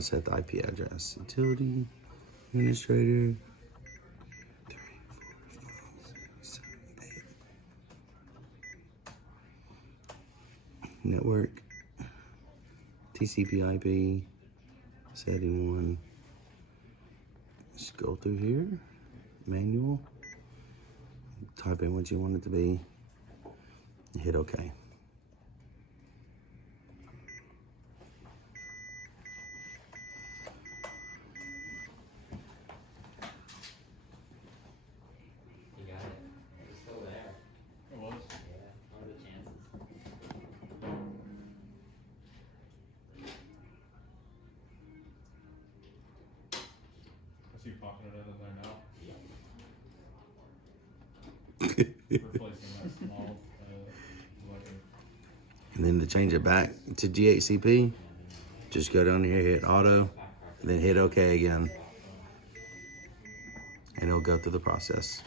to set the IP address. Utility, administrator, 3, 4, 5, 6, 7, 8. Network, TCP IP, setting 1. Just go through here, manual, type in what you want it to be, and hit OK. I see popping it in there now. Replacing that small electric. And then to change it back to DHCP, just go down here, hit auto, and then hit OK again. And it'll go through the process.